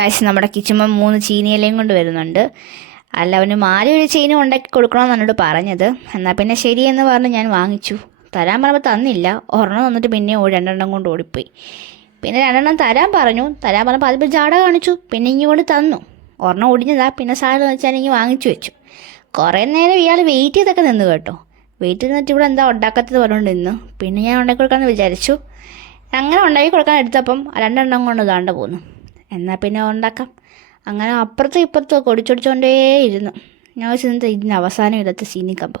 കാശ് നമ്മുടെ കിച്ചുമ്മ 3 ചീനിയിലയും കൊണ്ട് വരുന്നുണ്ട്. അല്ല, അവന് ഒരു ചെയിനും ഉണ്ടാക്കി കൊടുക്കണമെന്ന് എന്നോട് പറഞ്ഞത്. എന്നാൽ പിന്നെ ശരിയെന്ന് പറഞ്ഞ് ഞാൻ വാങ്ങിച്ചു. തരാൻ പറഞ്ഞപ്പോൾ തന്നില്ല. ഒരെണ്ണം തന്നിട്ട് പിന്നെ 2 കൊണ്ട് ഓടിപ്പോയി. പിന്നെ 2 തരാൻ പറഞ്ഞപ്പോൾ അതിപ്പോൾ ജാട കാണിച്ചു. പിന്നെ ഇങ്ങോട്ട് തന്നു. ഒരെണ്ണം ഒടിഞ്ഞതാ. പിന്നെ സാധനം വെച്ചാൽ ഇങ്ങനെ വാങ്ങിച്ചു വെച്ചു. കുറേ നേരം ഇയാൾ വെയിറ്റ് ചെയ്തൊക്കെ നിന്ന് കേട്ടോ. വെയിറ്റ് ചെയ്തിട്ട് ഇവിടെ എന്താ ഉണ്ടാക്കാത്തത് പറഞ്ഞുകൊണ്ട് നിന്ന്. പിന്നെ ഞാൻ ഉണ്ടാക്കി കൊടുക്കാമെന്ന് വിചാരിച്ചു. അങ്ങനെ ഉണ്ടാക്കി കൊടുക്കാൻ എടുത്തപ്പം 2 കൊണ്ട് താണ്ട പോന്നു. എന്നാൽ പിന്നെ ഉണ്ടാക്കാം. അങ്ങനെ അപ്പുറത്തും ഇപ്പുറത്തും ഒക്കെ ഒടിച്ചൊടിച്ചോണ്ടേ ഇരുന്നു. ഞാൻ വെച്ചിരുന്നത് ഇതിന് അവസാനം ഇല്ലാത്ത ചീനിക്കമ്പ്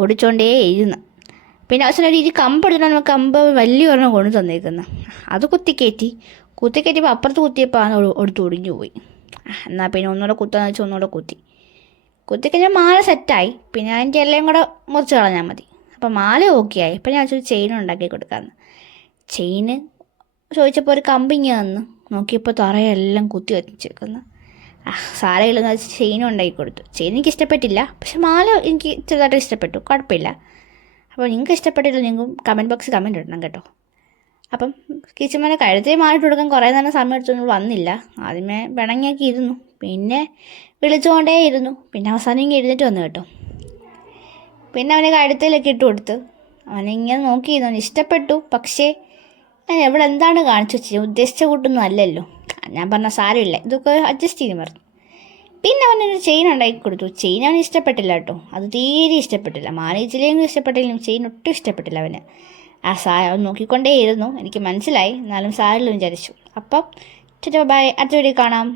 ഓടിച്ചോണ്ടേ ഇരുന്നു. പിന്നെ അവസാനം ഒരു കമ്പ് എടുത്തിട്ടാണ് കമ്പ് വലിയ ഒരെണ്ണം കൊണ്ട് തന്നേക്കുന്നത്. അത് കുത്തിക്കയറ്റിയപ്പോൾ അപ്പുറത്ത് കുത്തിയപ്പോൾ ആണ് എടുത്ത് ഒടിഞ്ഞു പോയി. എന്നാൽ പിന്നെ ഒന്നുകൂടെ കുത്താന്ന് വെച്ചാൽ ഒന്നുകൂടെ കുത്തിക്കഴിഞ്ഞാൽ മാല സെറ്റായി. പിന്നെ അതിൻ്റെ എല്ലാം കൂടെ മുറിച്ച് കളഞ്ഞാൽ മതി. അപ്പോൾ മാല ഓക്കെ ആയി. ഇപ്പം ഞാൻ വെച്ചൊരു ചെയിൻ ഉണ്ടാക്കി കൊടുക്കാമെന്ന്. ചെയിന് ചോദിച്ചപ്പോൾ ഒരു കമ്പിങ്ങി തന്നു. നോക്കിയപ്പോൾ തറയെല്ലാം കുത്തി വെച്ചേക്കുന്നു. സാരയില്ലെന്ന് വെച്ച് ചെയിനും ഉണ്ടാക്കി കൊടുത്തു. ചെയിൻ എനിക്ക് ഇഷ്ടപ്പെട്ടില്ല, പക്ഷെ മാല എനിക്ക് ചെറുതായിട്ട് ഇഷ്ടപ്പെട്ടു. കുഴപ്പമില്ല. അപ്പോൾ നിങ്ങൾക്ക് ഇഷ്ടപ്പെട്ടില്ല, നിങ്ങൾക്കും കമൻറ്റ് ബോക്സിൽ കമൻറ്റ് ഇടണം കേട്ടോ. അപ്പം കിച്ചുമ്മനെ കഴുത്തേ മാറിയിട്ട് കൊടുക്കാൻ കുറേ നേരം സമയം എടുത്തൊന്നും വന്നില്ല. ആദ്യമേ പിണങ്ങിയൊക്കെ ഇരുന്നു. പിന്നെ വിളിച്ചുകൊണ്ടേ ഇരുന്നു. പിന്നെ അവസാനം ഇങ്ങനെ എഴുന്നേറ്റ് വന്നു കേട്ടോ. പിന്നെ അവനെ കഴുത്തിലൊക്കെ ഇട്ട് കൊടുത്ത് അവനിങ്ങനെ നോക്കിയിരുന്നു. ഇഷ്ടപ്പെട്ടു. പക്ഷേ ഞാൻ എവിടെ എന്താണ് കാണിച്ചു വെച്ചത്, ഉദ്ദേശിച്ച കൂട്ടൊന്നും അല്ലല്ലോ. ഞാൻ പറഞ്ഞ സാരമില്ല, ഇതൊക്കെ അഡ്ജസ്റ്റ് ചെയ്ത് പറഞ്ഞു. പിന്നെ അവനൊരു ചെയിൻ ഉണ്ടാക്കി കൊടുത്തു. ചെയിൻ അവന് ഇഷ്ടപ്പെട്ടില്ല കേട്ടോ. അത് തീരെ ഇഷ്ടപ്പെട്ടില്ല. മാനേജിലെങ്കിലും ഇഷ്ടപ്പെട്ടില്ല, ചെയിൻ ഒട്ടും ഇഷ്ടപ്പെട്ടില്ല അവന്. അവൻ നോക്കിക്കൊണ്ടേയിരുന്നു. എനിക്ക് മനസ്സിലായി. എന്നാലും സാരില്ല വിചാരിച്ചു. അപ്പം ബൈ, അടുത്ത വീഡിയോ കാണാം.